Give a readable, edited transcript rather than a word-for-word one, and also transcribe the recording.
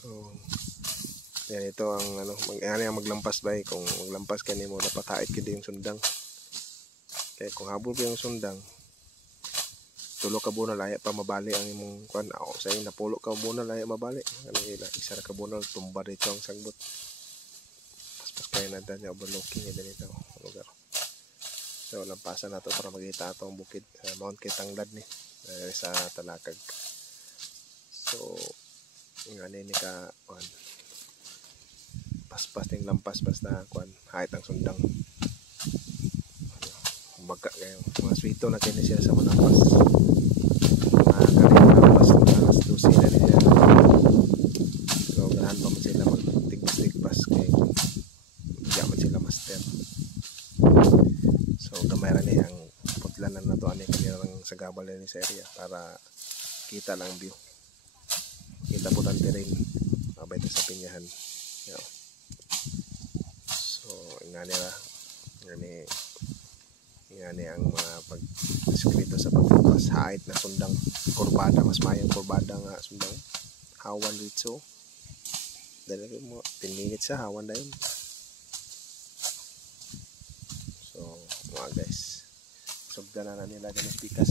So yan, ito ang ano, maglampas ba kung maglampas kanimo dapat hait kidi yung sundang. Kaya kung habol ko yung sundang, tulo ka bunal laya pa mabali ang imong kuan. Ako sa iyo napulo ka bunal laya mabali. Ano ila isa ra ka bunal tumba dito ang sagbot. Pas kaya na danya overlooking yan dito lugar. So lampasan nato para makita atong bukid Mount Kitanglad ni sa Talakag. So ngani ni ka kuan paspas ting lampas basta kuan hait ang sundang. Baga kayo mga swito na kini siya sa manampas. Kanina lampas alas 12 na niya. So ganahan pa man sila magtigpas kay diya man sila master. So gamay ra ni ang putlanan na to ani kanirang sagabal ni sa area para kita lang view. Kita po ang terrain mabay sa pinyahan. Yeah. So ingani ra ngani ang mga pag-eskrito sa pagbukas hait na sundang kurbada, mas mayang kurbada nga sundang hawan dito. Dali mo 10 minutes sa hawan na yun. So mga guys, sugdan na nila ganun pikas.